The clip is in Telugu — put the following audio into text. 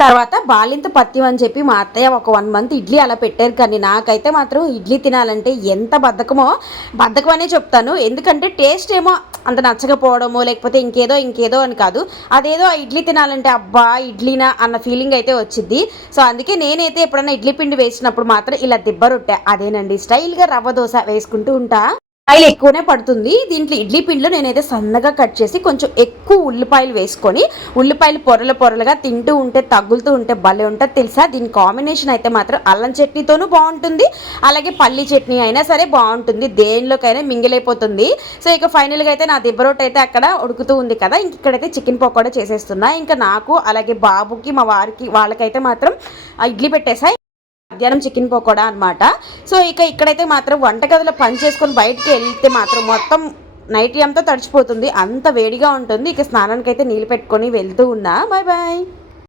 తర్వాత బాలింత పత్యం అని చెప్పి మా అత్తయ్య ఒక వన్ మంత్ ఇడ్లీ అలా పెట్టారు కానీ నాకైతే మాత్రం ఇడ్లీ తినాలంటే ఎంత బద్ధకమో బద్ధకం అనే చెప్తాను. ఎందుకంటే టేస్ట్ ఏమో అంత నచ్చకపోవడమో లేకపోతే ఇంకేదో ఇంకేదో అని కాదు. అదేదో ఆ ఇడ్లీ తినాలంటే అబ్బా ఇడ్లీనా అన్న ఫీలింగ్ అయితే వచ్చింది సో అందుకే నేనైతే ఎప్పుడైనా ఇడ్లీ పిండి వేసినప్పుడు మాత్రం ఇలా దిబ్బ రొట్టె అదేనండి స్టైల్గా రవ్వ దోశ వేసుకుంటూ ఉంటా. ఆయిల్ ఎక్కువనే పడుతుంది. దీంట్లో ఇడ్లీ పిండిలో నేనైతే సన్నగా కట్ చేసి కొంచెం ఎక్కువ ఉల్లిపాయలు వేసుకొని ఉల్లిపాయలు పొరలు పొరలుగా తింటూ ఉంటే తగులుతూ ఉంటే భలే ఉంటుంది తెలుసా? దీని కాంబినేషన్ అయితే మాత్రం అల్లం చట్నీతోనూ బాగుంటుంది. అలాగే పల్లి చట్నీ అయినా సరే బాగుంటుంది. దేనిలోకైనా మింగిలైపోతుంది సో ఇక ఫైనల్గా అయితే నా దిబ్బరోట్ అయితే అక్కడ ఉడుకుతూ ఉంది కదా. ఇంక ఇక్కడైతే చికెన్ పకోడా చేసేస్తున్నా. ఇంకా నాకు అలాగే బాబుకి మా వారికి వాళ్ళకైతే మాత్రం ఇడ్లీ పెట్టేసా. మధ్యాహ్నం చికెన్ పకోడా అనమాట సో ఇక ఇక్కడైతే మాత్రం వంటగదిలో పని చేసుకొని బయటికి వెళ్తే మాత్రం మొత్తం నైట్ అంతా తడిచిపోతుంది. అంత వేడిగా ఉంటుంది. ఇక స్నానానికి అయితే నీళ్ళు పెట్టుకొని వెళ్తూ ఉన్నా. Bye bye